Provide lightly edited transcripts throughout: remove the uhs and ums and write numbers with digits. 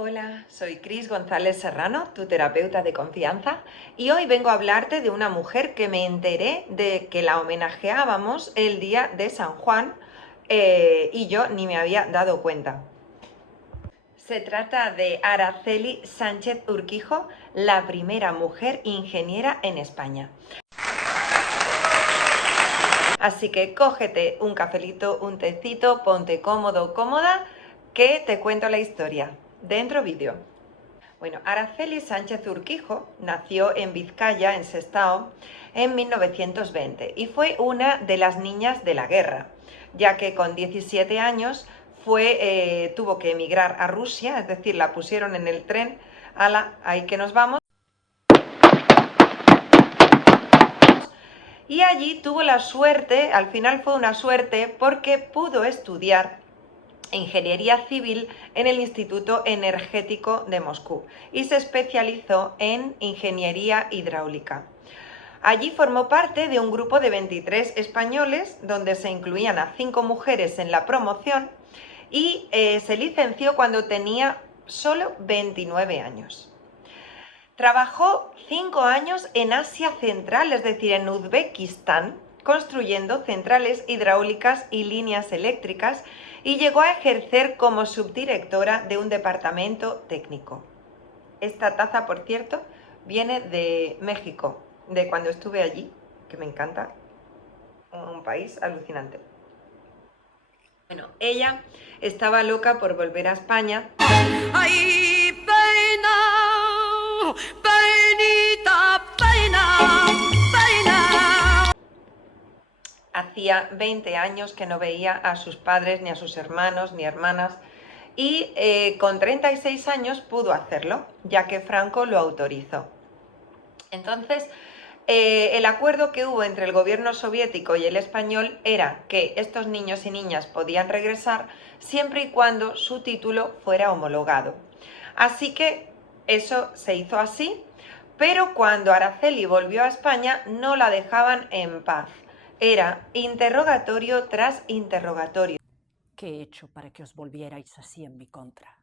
Hola, soy Cris González Serrano, tu terapeuta de confianza, y hoy vengo a hablarte de una mujer que me enteré de que la homenajeábamos el día de San Juan y yo ni me había dado cuenta. Se trata de Araceli Sánchez Urquijo, la primera mujer ingeniera en España. Así que cógete un cafelito, un tecito, ponte cómodo o cómoda, que te cuento la historia. Dentro vídeo. Bueno, Araceli Sánchez Urquijo nació en Vizcaya, en Sestao, en 1920 y fue una de las niñas de la guerra, ya que con 17 años tuvo que emigrar a Rusia, es decir, la pusieron en el tren, ahí que nos vamos, y allí tuvo la suerte, al final fue una suerte, porque pudo estudiar Ingeniería Civil en el Instituto Energético de Moscú y se especializó en Ingeniería Hidráulica. Allí formó parte de un grupo de 23 españoles, donde se incluían a 5 mujeres en la promoción, y se licenció cuando tenía solo 29 años. Trabajó 5 años en Asia Central, es decir, en Uzbekistán, construyendo centrales hidráulicas y líneas eléctricas, y llegó a ejercer como subdirectora de un departamento técnico. Esta taza, por cierto, viene de México, de cuando estuve allí, que me encanta, un país alucinante. Bueno, ella estaba loca por volver a España. ¡Ay, pena! ¡Penita, pena! ¡Pena! Hacía 20 años que no veía a sus padres, ni a sus hermanos, ni hermanas, y con 36 años pudo hacerlo, ya que Franco lo autorizó. Entonces, el acuerdo que hubo entre el gobierno soviético y el español era que estos niños y niñas podían regresar siempre y cuando su título fuera homologado. Así que eso se hizo así, pero cuando Araceli volvió a España no la dejaban en paz. Era interrogatorio tras interrogatorio. ¿Qué he hecho para que os volvierais así en mi contra?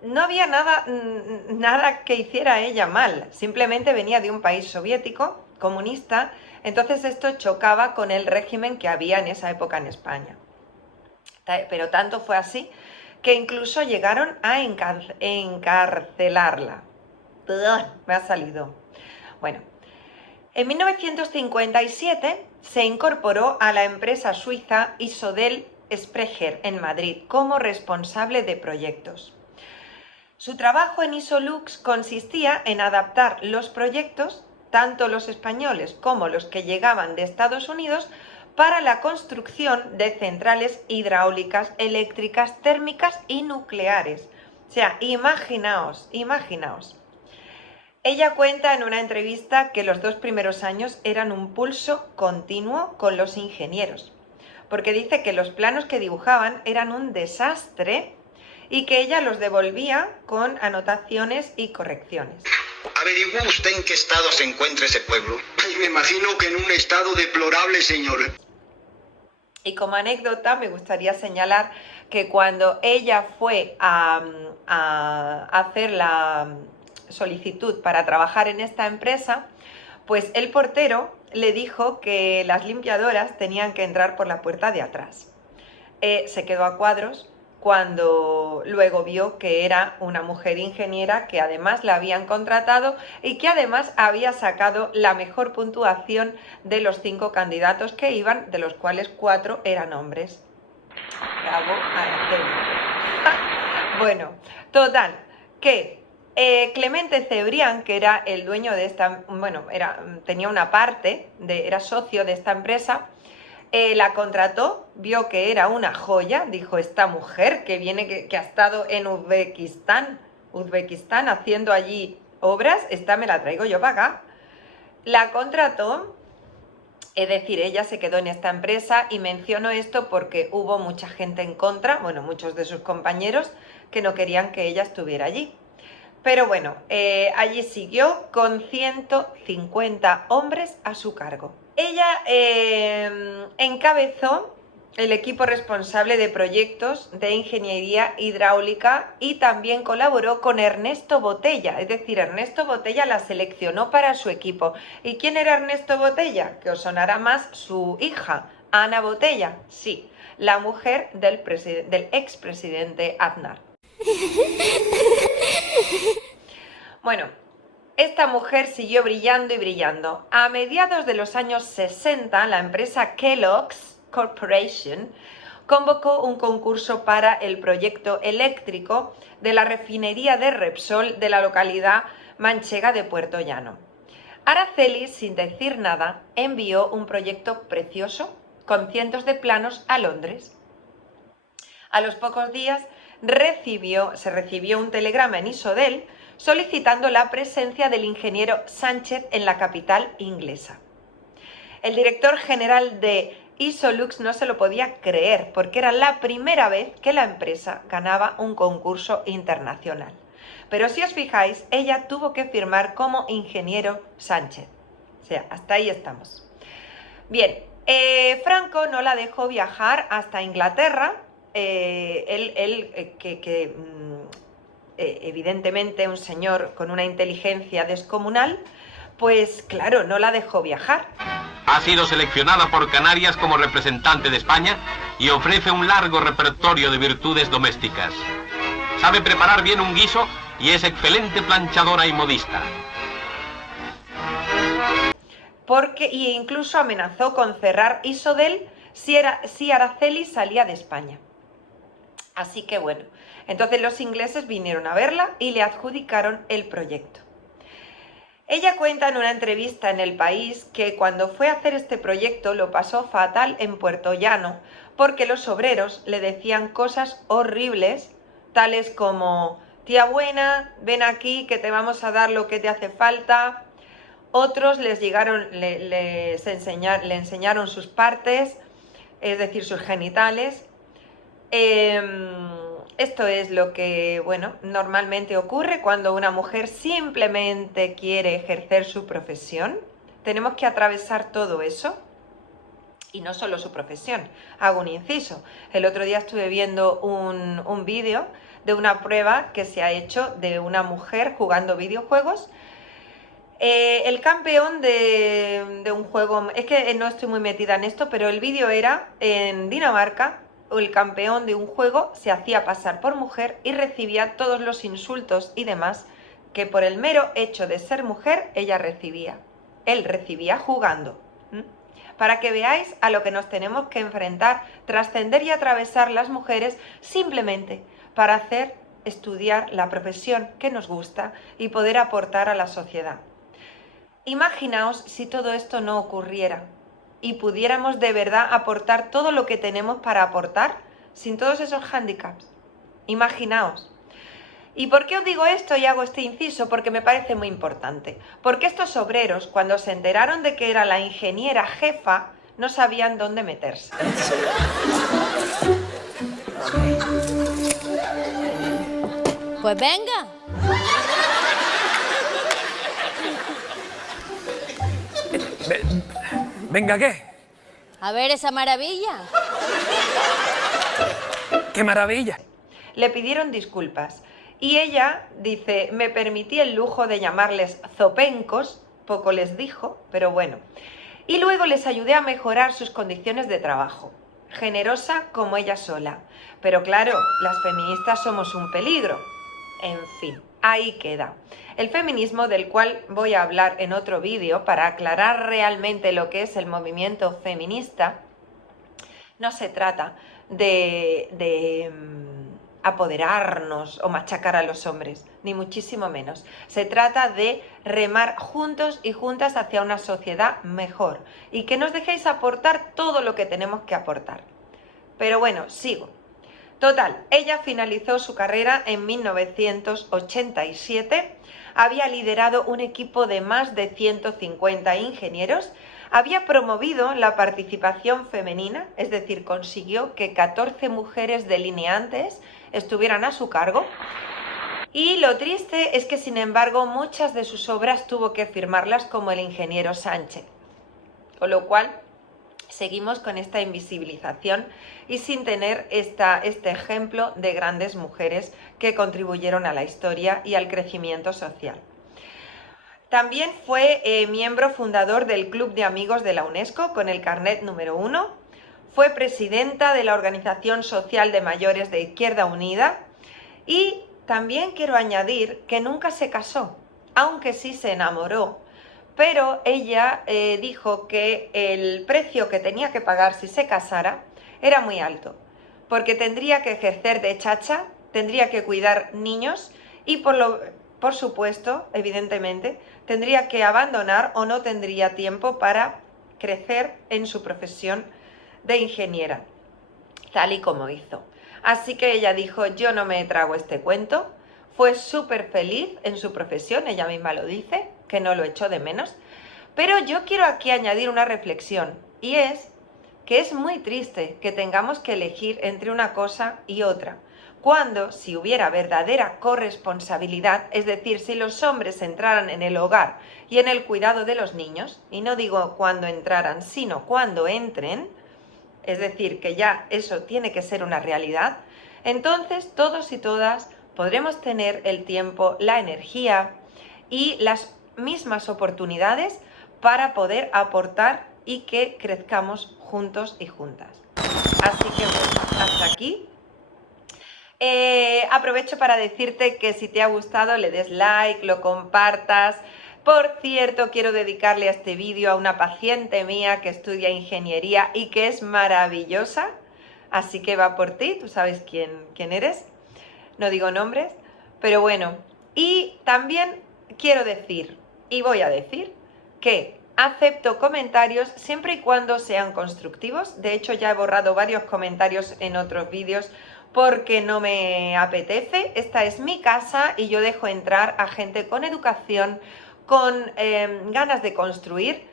No había nada que hiciera ella mal, simplemente venía de un país soviético, comunista, entonces esto chocaba con el régimen que había en esa época en España. Pero tanto fue así que incluso llegaron a encarcelarla. Me ha salido. Bueno, en 1957 se incorporó a la empresa suiza Isodel Sprecher en Madrid como responsable de proyectos. Su trabajo en Isolux consistía en adaptar los proyectos, tanto los españoles como los que llegaban de Estados Unidos, para la construcción de centrales hidráulicas, eléctricas, térmicas y nucleares. O sea, imaginaos. Ella cuenta en una entrevista que los 2 primeros años eran un pulso continuo con los ingenieros, porque dice que los planos que dibujaban eran un desastre y que ella los devolvía con anotaciones y correcciones. ¿Averiguó usted en qué estado se encuentra ese pueblo? Me imagino que en un estado deplorable, señor. Y como anécdota me gustaría señalar que cuando ella fue a hacer la solicitud para trabajar en esta empresa, pues el portero le dijo que las limpiadoras tenían que entrar por la puerta de atrás. Se quedó a cuadros cuando luego vio que era una mujer ingeniera, que además la habían contratado y que además había sacado la mejor puntuación de los 5 candidatos que iban, de los cuales 4 eran hombres. Bravo, Araceli. Bueno, total, que Clemente Cebrián, que era el dueño de esta, bueno, tenía una parte, era socio de esta empresa, la contrató, vio que era una joya, dijo, esta mujer que viene, que ha estado en Uzbekistán haciendo allí obras, esta me la traigo yo para acá. La contrató, es decir, ella se quedó en esta empresa, y menciono esto porque hubo mucha gente en contra, bueno, muchos de sus compañeros que no querían que ella estuviera allí. Pero bueno, allí siguió con 150 hombres a su cargo. Ella encabezó el equipo responsable de proyectos de ingeniería hidráulica y también colaboró con Ernesto Botella, es decir, Ernesto Botella la seleccionó para su equipo. ¿Y quién era Ernesto Botella? Que os sonará más su hija, Ana Botella, sí, la mujer del expresidente Aznar. Bueno, esta mujer siguió brillando y brillando. A mediados de los años 60, la empresa Kellogg's Corporation convocó un concurso para el proyecto eléctrico de la refinería de Repsol de la localidad manchega de Puerto Llano. Araceli, sin decir nada, envió un proyecto precioso con cientos de planos a Londres. A los pocos días se recibió un telegrama en Isodel solicitando la presencia del ingeniero Sánchez en la capital inglesa. El director general de Isolux no se lo podía creer porque era la primera vez que la empresa ganaba un concurso internacional. Pero si os fijáis, ella tuvo que firmar como ingeniero Sánchez. O sea, hasta ahí estamos. Bien, Franco no la dejó viajar hasta Inglaterra. Evidentemente un señor con una inteligencia descomunal, pues claro, no la dejó viajar. Ha sido seleccionada por Canarias como representante de España y ofrece un largo repertorio de virtudes domésticas. Sabe preparar bien un guiso y es excelente planchadora y modista. Y incluso amenazó con cerrar Isodel si Araceli salía de España. Así que bueno, entonces los ingleses vinieron a verla y le adjudicaron el proyecto. Ella cuenta en una entrevista en El País que cuando fue a hacer este proyecto lo pasó fatal en Puerto Llano porque los obreros le decían cosas horribles, tales como: tía buena, ven aquí que te vamos a dar lo que te hace falta. Otros le enseñaron sus partes, es decir, sus genitales. Esto es lo que, bueno, normalmente ocurre cuando una mujer simplemente quiere ejercer su profesión. Tenemos que atravesar todo eso. Y no solo su profesión. Hago un inciso. El otro día estuve viendo un vídeo de una prueba que se ha hecho de una mujer jugando videojuegos. El campeón de un juego, es que no estoy muy metida en esto, pero el vídeo era en Dinamarca. El campeón de un juego se hacía pasar por mujer y recibía todos los insultos y demás que por el mero hecho de ser mujer ella recibía. Él recibía jugando. Para que veáis a lo que nos tenemos que enfrentar, trascender y atravesar las mujeres simplemente para estudiar la profesión que nos gusta y poder aportar a la sociedad. Imaginaos si todo esto no ocurriera y pudiéramos de verdad aportar todo lo que tenemos para aportar sin todos esos hándicaps. Imaginaos. ¿Y por qué os digo esto y hago este inciso? Porque me parece muy importante. Porque estos obreros, cuando se enteraron de que era la ingeniera jefa, no sabían dónde meterse. Pues venga. ¿Venga qué? A ver esa maravilla. ¡Qué maravilla! Le pidieron disculpas y ella dice: me permití el lujo de llamarles zopencos, poco les dijo, pero bueno. Y luego les ayudé a mejorar sus condiciones de trabajo, generosa como ella sola. Pero claro, las feministas somos un peligro. En fin, ahí queda. El feminismo, del cual voy a hablar en otro vídeo para aclarar realmente lo que es el movimiento feminista, no se trata de apoderarnos o machacar a los hombres, ni muchísimo menos. Se trata de remar juntos y juntas hacia una sociedad mejor y que nos dejéis aportar todo lo que tenemos que aportar. Pero bueno, sigo. Total, ella finalizó su carrera en 1987, había liderado un equipo de más de 150 ingenieros, había promovido la participación femenina, es decir, consiguió que 14 mujeres delineantes estuvieran a su cargo. Y lo triste es que, sin embargo, muchas de sus obras tuvo que firmarlas como el ingeniero Sánchez, con lo cual seguimos con esta invisibilización y sin tener este ejemplo de grandes mujeres que contribuyeron a la historia y al crecimiento social. También fue miembro fundador del Club de Amigos de la UNESCO con el carnet número 1. Fue presidenta de la Organización Social de Mayores de Izquierda Unida y también quiero añadir que nunca se casó, aunque sí se enamoró, pero ella dijo que el precio que tenía que pagar si se casara era muy alto, porque tendría que ejercer de chacha, tendría que cuidar niños y por supuesto, evidentemente, tendría que abandonar o no tendría tiempo para crecer en su profesión de ingeniera, tal y como hizo. Así que ella dijo, yo no me trago este cuento, fue súper feliz en su profesión, ella misma lo dice, que no lo echó de menos, pero yo quiero aquí añadir una reflexión, y es que es muy triste que tengamos que elegir entre una cosa y otra, cuando si hubiera verdadera corresponsabilidad, es decir, si los hombres entraran en el hogar y en el cuidado de los niños, y no digo cuando entraran, sino cuando entren, es decir, que ya eso tiene que ser una realidad, entonces todos y todas podremos tener el tiempo, la energía y las mismas oportunidades para poder aportar y que crezcamos juntos y juntas. Así que bueno, hasta aquí. Aprovecho para decirte que si te ha gustado le des like, lo compartas. Por cierto, quiero dedicarle a este vídeo a una paciente mía que estudia ingeniería y que es maravillosa, así que va por ti, tú sabes quién eres, no digo nombres, pero bueno. Y también quiero decir, y voy a decir, que acepto comentarios siempre y cuando sean constructivos. De hecho, ya he borrado varios comentarios en otros vídeos porque no me apetece. Esta es mi casa y yo dejo entrar a gente con educación, con ganas de construir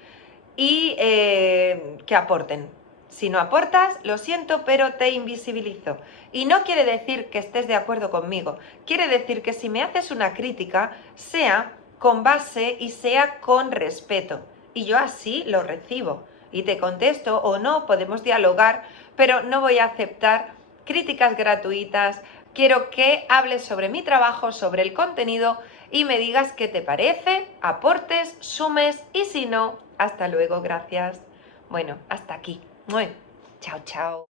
y que aporten. Si no aportas, lo siento, pero te invisibilizo. Y no quiere decir que estés de acuerdo conmigo. Quiere decir que si me haces una crítica, sea con base y sea con respeto. Y yo así lo recibo. Y te contesto o no, podemos dialogar, pero no voy a aceptar críticas gratuitas. Quiero que hables sobre mi trabajo, sobre el contenido y me digas qué te parece, aportes, sumes y si no, hasta luego, gracias. Bueno, hasta aquí. Chao, chao.